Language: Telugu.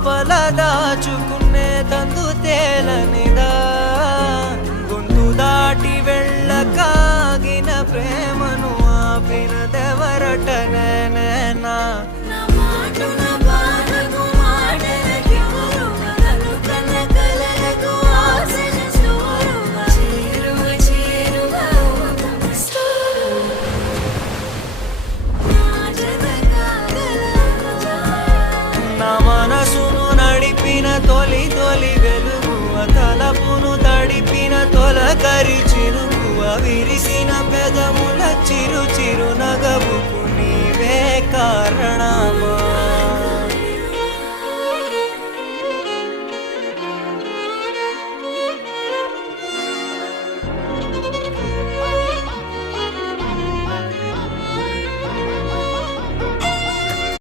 లోపల దాచుకునే తందు తేలనిదా గొంతు దాటి వెళ్ళకాగిన ప్రేమను ఆపినదెవరట నేనేనా మనసును నడిపిన తొలి తొలి వెలుగువ తలపును తడిపిన తొలకరి చిరుకువ విరిసిన పెదముల చిరు చిరు నగవుకు నీవే కారణం